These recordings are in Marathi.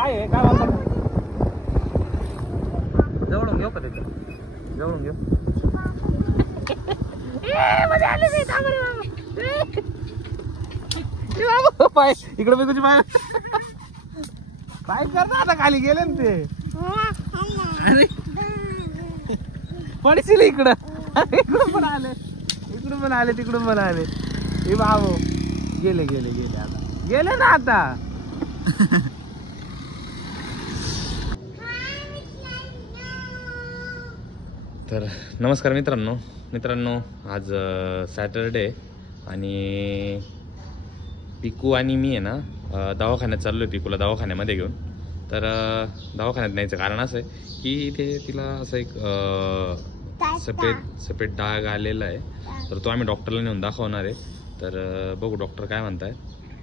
काय आहे काय म्हणतात जवळून घेऊ का तिथं जवळून घेऊ पाय इकडे बघ तुझी पाय काय करणार आता खाली गेले ना ते अरे पडशील इकडं इकडून पण आले तिकडून पण आले हे बाबू गेले आता गेले ना आता तर नमस्कार मित्रांनो आज सॅटरडे आणि पिकू आणि मी आहे ना दवाखान्यात चाललोय पिकूला दवाखान्यामध्ये घेऊन. तर दवाखान्यात न्यायचं कारण असं आहे की इथे तिला असं एक सफेद डाग आलेला आहे. तर तो आम्ही डॉक्टरला नेऊन दाखवणार आहे. तर बघू डॉक्टर काय म्हणताय.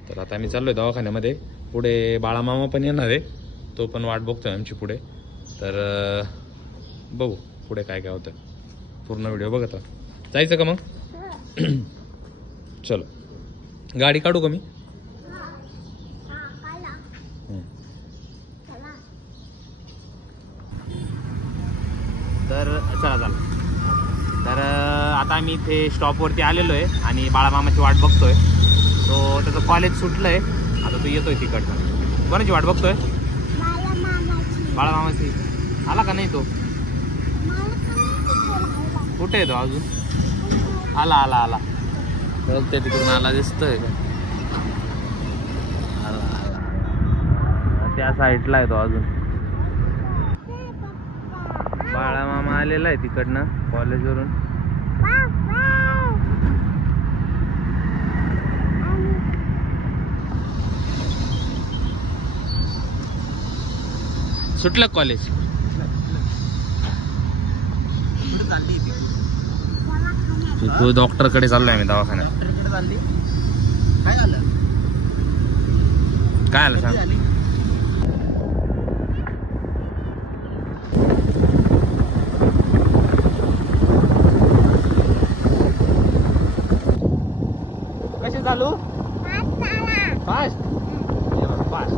तर आता आम्ही चाललोय दवाखान्यामध्ये. पुढे बाळामामा पण येणार आहे, तो पण वाट बघतोय आमची पुढे. तर बघू पुढे काय काय होतं. पूर्ण व्हिडिओ बघत राहा. जायचं का मग? चलो गाडी काढू का मी? तर चला तर आता आम्ही इथे स्टॉपवरती आलेलो आहे आणि बाळामामाची वाट बघतोय. तो त्याचं कॉलेज सुटलंय, आता तो येतोय तिकडनं. कोणाची वाट बघतोय? बाळामामाची. आला का नाही तो? कुठे आहे तो अजून? आला ते तिकडून आला दिसतोय का? त्या साईडला आहे तो अजून. बाळामामा आलेला आहे तिकडनं कॉलेजवरून. सुटलं कॉलेज. तू डॉक्टरकडे चाललोय आम्ही दवाखान्यात. काय आलं सांग? कसे चालू? Fast fast.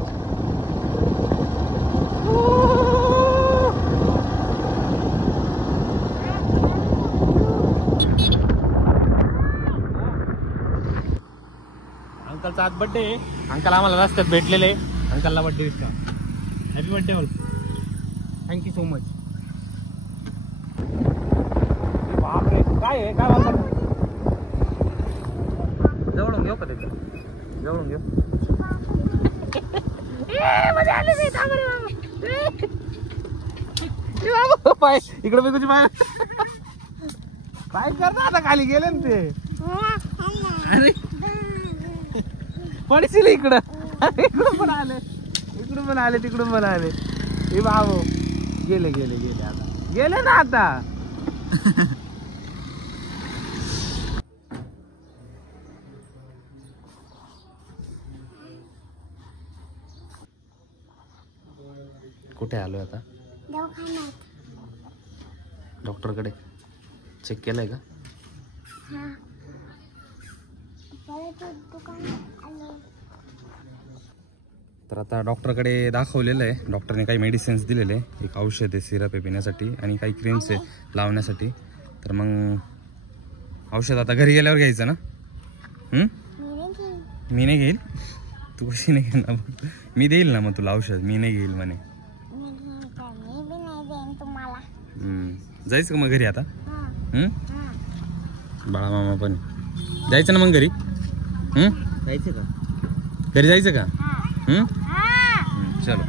अंकलचा आज बर्थडे आहे. अंकल आम्हाला रस्त्यात भेटलेले. अंकलला बर्थडे विश करा. Happy birthday all. Thank you so much. बापरे काय आहे काय म्हणतात? जवळून घेऊ का तिथं जवळून घेऊ पाय इकडे बघ तुझी पाय काय करणार आता खाली गेले ना ते अरे पडशील इकडं इकडून पण आले तिकडून पण आले हे बाबू गेले आता गेले ना आता कुठे आलोय आता? डॉक्टरकडे. चेक केलंय का? तर आता डॉक्टरकडे दाखवलेलं आहे. डॉक्टरने काही मेडिसिन्स दिलेले. एक औषध आहे सिरप आहे पिण्यासाठी आणि काही क्रीम्स आहे लावण्यासाठी. तर मग औषध आता घरी गेल्यावर घ्यायचं ना? मी नाही घेईल. तू कशी नाही घेणार? मी देईल ना मग तुला औषध. मी नाही घेईल म्हणे. जायचं का मग घरी आता? बाळामामा पण जायचं ना मग घरी? जायचं का घरी? जायचं का? चलो.